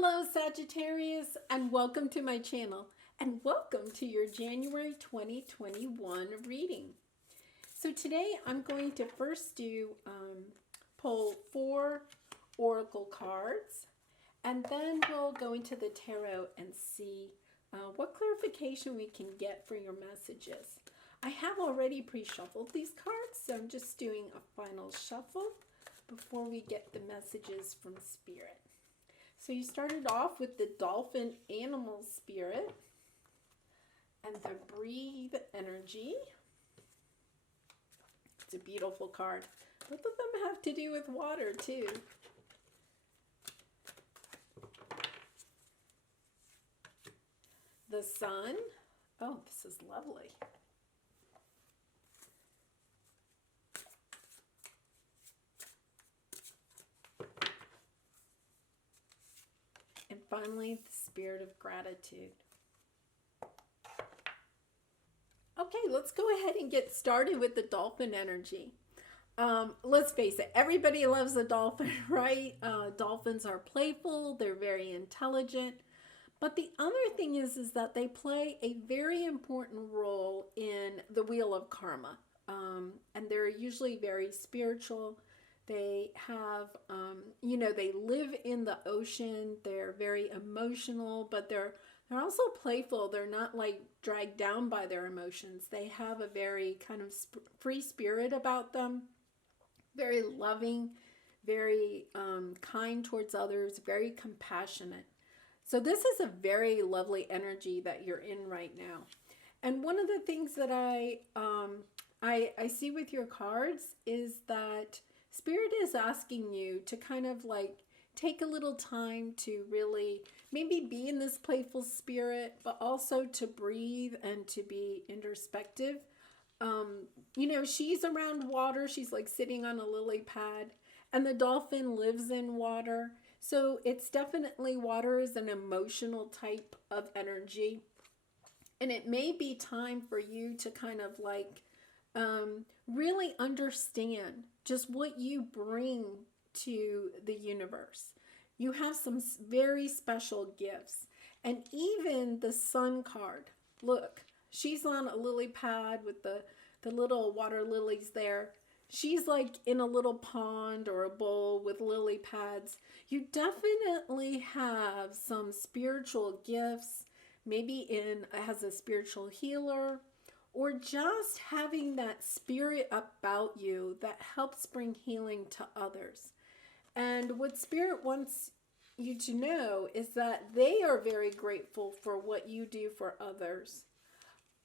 Hello Sagittarius, and welcome to my channel, and welcome to your January 2021 reading. So today I'm going to first pull 4 oracle cards, and then we'll go into the tarot and see what clarification we can get for your messages. I have already pre-shuffled these cards, so I'm just doing a final shuffle before we get the messages from Spirit. So you started off with the dolphin animal spirit and the breathe energy. It's a beautiful card. Both of them have to do with water too. The sun. Oh, this is lovely. And finally, the spirit of gratitude. Okay, let's go ahead and get started with the dolphin energy. Let's face it, everybody loves a dolphin, right? Dolphins are playful, they're very intelligent. But the other thing is that they play a very important role in the wheel of karma. And they're usually very spiritual. They have, they live in the ocean. They're very emotional, but they're also playful. They're not like dragged down by their emotions. They have a very kind of free spirit about them. Very loving, very kind towards others, very compassionate. So this is a very lovely energy that you're in right now. And one of the things that I see with your cards is that Spirit is asking you to kind of like take a little time to really maybe be in this playful spirit, but also to breathe and to be introspective. She's around water. She's like sitting on a lily pad, and the dolphin lives in water. So it's definitely water is an emotional type of energy. And it may be time for you to kind of like really understand just what you bring to the universe. You have some very special gifts. And even the sun card, look, she's on a lily pad with the little water lilies there. She's like in a little pond or a bowl with lily pads. You definitely have some spiritual gifts, maybe as a spiritual healer, or just having that spirit about you that helps bring healing to others. And what Spirit wants you to know is that they are very grateful for what you do for others,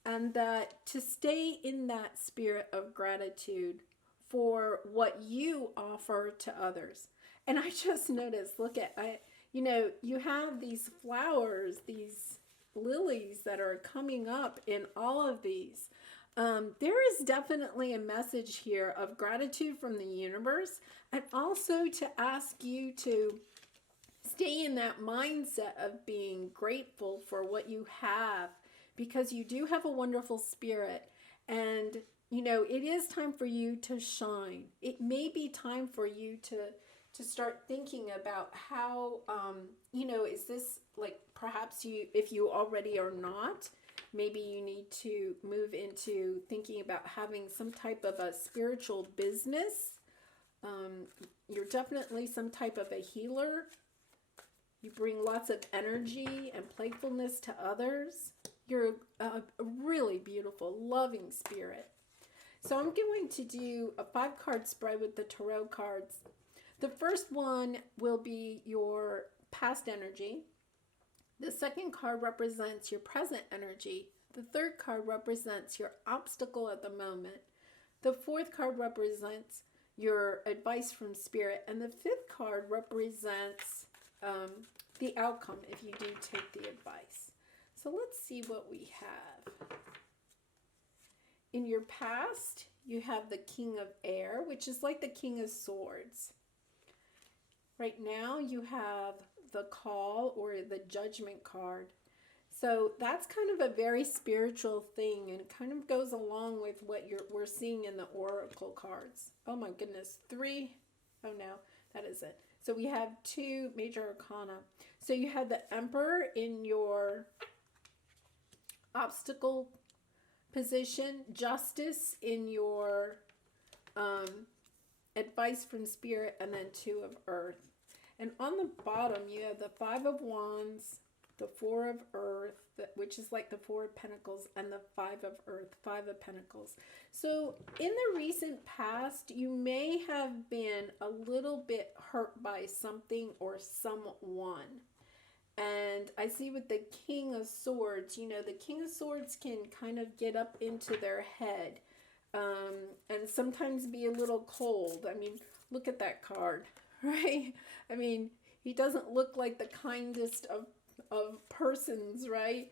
and that to stay in that spirit of gratitude for what you offer to others. And I just noticed, look at, you have these flowers, these lilies that are coming up in all of these. There is definitely a message here of gratitude from the universe, and also to ask you to stay in that mindset of being grateful for what you have, because you do have a wonderful spirit. And it is time for you to shine. It may be time for you to start thinking about how, is this like perhaps if you already are not, maybe you need to move into thinking about having some type of a spiritual business. You're definitely some type of a healer. You bring lots of energy and playfulness to others. You're a really beautiful, loving spirit. So I'm going to do a 5-card spread with the tarot cards. The first one will be your past energy. The second card represents your present energy. The third card represents your obstacle at the moment. The fourth card represents your advice from Spirit. And the fifth card represents the outcome if you do take the advice. So let's see what we have. In your past, you have the King of Air, which is like the King of Swords. Right now, you have the Call or the Judgment card. So that's kind of a very spiritual thing, and kind of goes along with what we're seeing in the oracle cards. Oh my goodness, 3. Oh no, that is it. So we have two major arcana. So you have the Emperor in your obstacle position, Justice in your advice from Spirit, and then Two of Earth. And on the bottom, you have the Five of Wands, the Four of Earth, which is like the Four of Pentacles, and the Five of Earth, Five of Pentacles. So in the recent past, you may have been a little bit hurt by something or someone. And I see with the King of Swords, you know, the King of Swords can kind of get up into their head and sometimes be a little cold. I mean, look at that card, right? I mean, he doesn't look like the kindest of persons, right?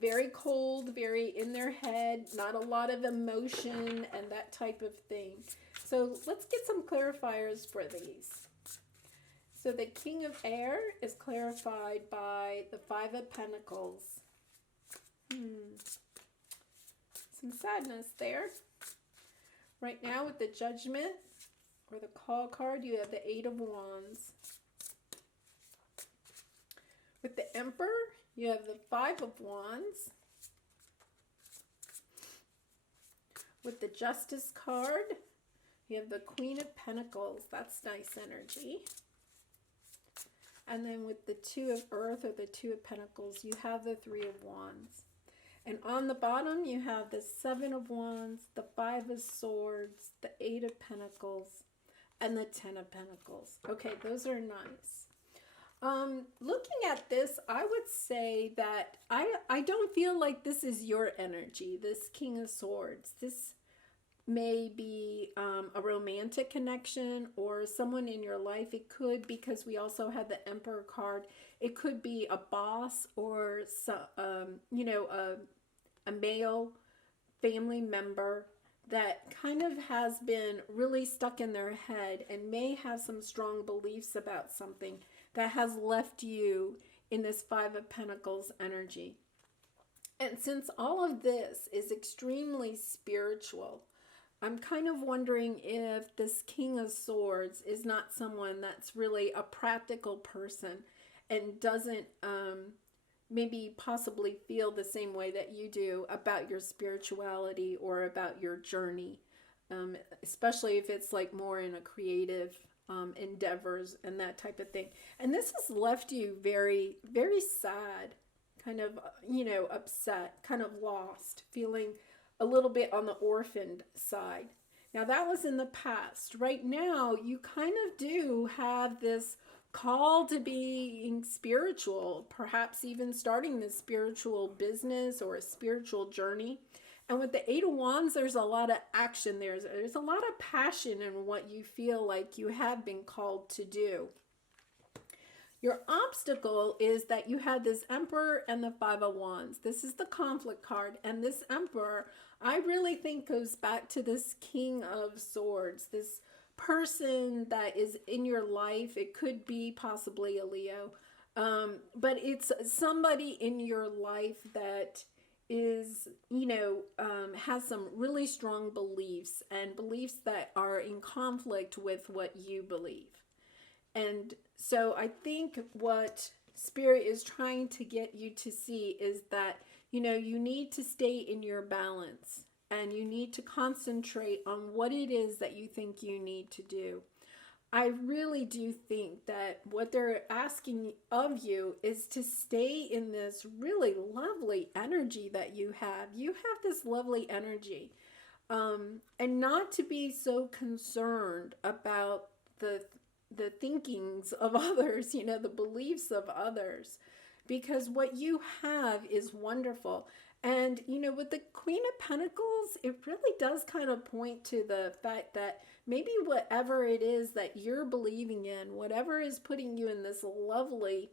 Very cold, very in their head, not a lot of emotion and that type of thing. So let's get some clarifiers for these. So the King of Air is clarified by the Five of Pentacles. Some sadness there. Right now with the Judgment or the Call card, you have the Eight of Wands. With the Emperor, you have the Five of Wands. With the Justice card, you have the Queen of Pentacles. That's nice energy. And then with the Two of Earth or the Two of Pentacles, you have the Three of Wands. And on the bottom, you have the Seven of Wands, the Five of Swords, the Eight of Pentacles, and the Ten of Pentacles. Okay, those are nice. Looking at this, I would say that I don't feel like this is your energy, this King of Swords. This may be a romantic connection or someone in your life. It could, because we also have the Emperor card, it could be a boss or you know, a male family member that kind of has been really stuck in their head and may have some strong beliefs about something that has left you in this Five of Pentacles energy. And since all of this is extremely spiritual, I'm kind of wondering if this King of Swords is not someone that's really a practical person and doesn't maybe possibly feel the same way that you do about your spirituality or about your journey, especially if it's like more in a creative endeavors and that type of thing. And this has left you very, very sad, kind of, you know, upset, kind of lost, feeling a little bit on the orphaned side. Now that was in the past. Right now, you kind of do have this call to being spiritual, perhaps even starting this spiritual business or a spiritual journey. And with the Eight of Wands, there's a lot of action there. There's a lot of passion in what you feel like you have been called to do. Your obstacle is that you had this Emperor and the Five of Wands. This is the conflict card. And this Emperor, I really think, goes back to this King of Swords, this person that is in your life. It could be possibly a Leo, but it's somebody in your life that is, you know, has some really strong beliefs and beliefs that are in conflict with what you believe. And so I think what Spirit is trying to get you to see is that, you know, you need to stay in your balance and you need to concentrate on what it is that you think you need to do. I really do think that what they're asking of you is to stay in this really lovely energy that you have. You have this lovely energy, and not to be so concerned about the thinkings of others, you know, the beliefs of others, because what you have is wonderful. And, you know, with the Queen of Pentacles, it really does kind of point to the fact that maybe whatever it is that you're believing in, whatever is putting you in this lovely,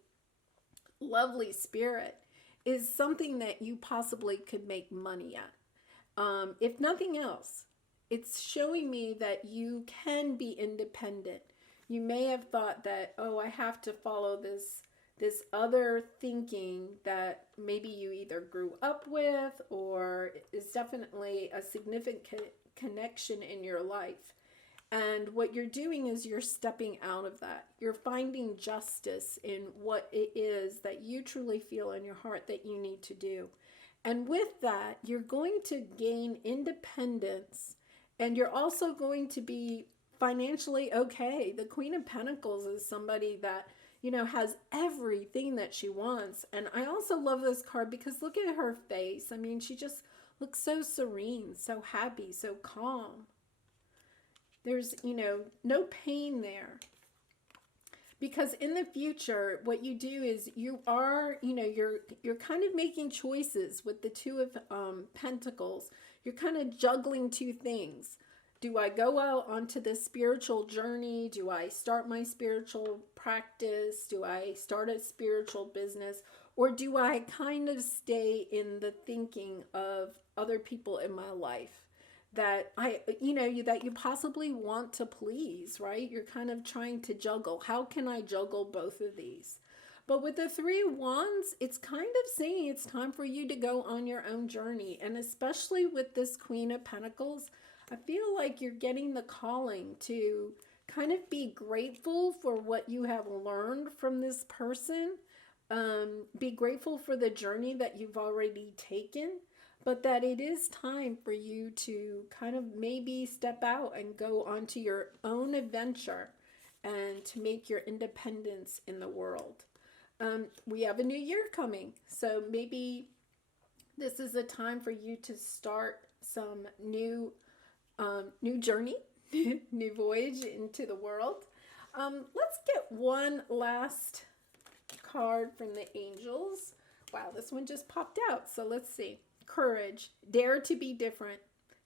lovely spirit, is something that you possibly could make money at. If nothing else, it's showing me that you can be independent. You may have thought that, oh, I have to follow this other thinking that maybe you either grew up with or is definitely a significant connection in your life. And what you're doing is you're stepping out of that. You're finding justice in what it is that you truly feel in your heart that you need to do. And with that, you're going to gain independence, and you're also going to be financially okay. The Queen of Pentacles is somebody that, has everything that she wants. And I also love this card because look at her face. I mean, she just looks so serene, so happy, so calm. There's, no pain there. Because in the future, what you do is you are, you're kind of making choices with the Two of Pentacles. You're kind of juggling two things. Do I go out onto this spiritual journey? Do I start my spiritual practice? Do I start a spiritual business? Or do I kind of stay in the thinking of other people in my life that that you possibly want to please, right? You're kind of trying to juggle. How can I juggle both of these? But with the Three of Wands, it's kind of saying it's time for you to go on your own journey. And especially with this Queen of Pentacles, I feel like you're getting the calling to kind of be grateful for what you have learned from this person. Be grateful for the journey that you've already taken, but that it is time for you to kind of maybe step out and go onto your own adventure and to make your independence in the world. We have a new year coming, so maybe this is a time for you to start some new journey, new voyage into the world. Let's get one last card from the angels. Wow, this one just popped out. So let's see. Courage. Dare to be different,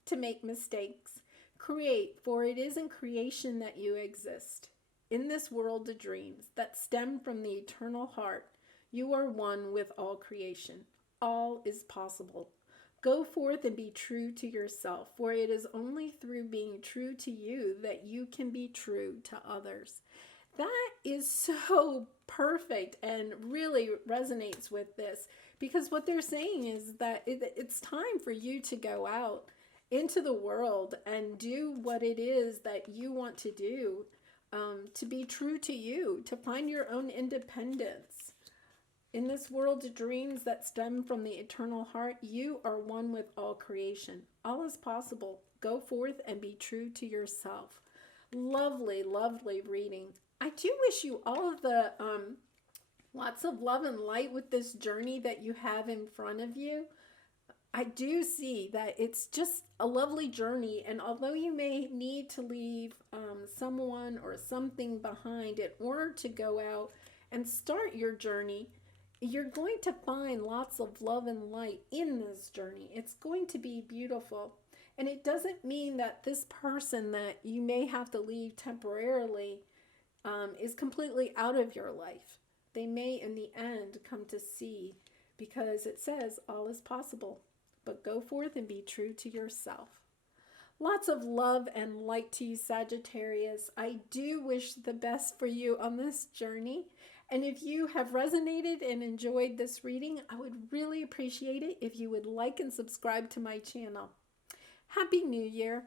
to make mistakes. Create, for it is in creation that you exist. In this world of dreams that stem from the eternal heart, you are one with all creation. All is possible. Go forth and be true to yourself, for it is only through being true to you that you can be true to others. That is so perfect and really resonates with this, because what they're saying is that it's time for you to go out into the world and do what it is that you want to do, to be true to you, to find your own independence. In this world of dreams that stem from the eternal heart, you are one with all creation. All is possible. Go forth and be true to yourself. Lovely, lovely reading. I do wish you all of the lots of love and light with this journey that you have in front of you. I do see that it's just a lovely journey, and although you may need to leave someone or something behind in order to go out and start your journey, you're going to find lots of love and light in this journey. It's going to be beautiful. And it doesn't mean that this person that you may have to leave temporarily is completely out of your life. They may in the end come to see, because it says all is possible. But go forth and be true to yourself. Lots of love and light to you, Sagittarius. I do wish the best for you on this journey. And if you have resonated and enjoyed this reading, I would really appreciate it if you would like and subscribe to my channel. Happy New Year!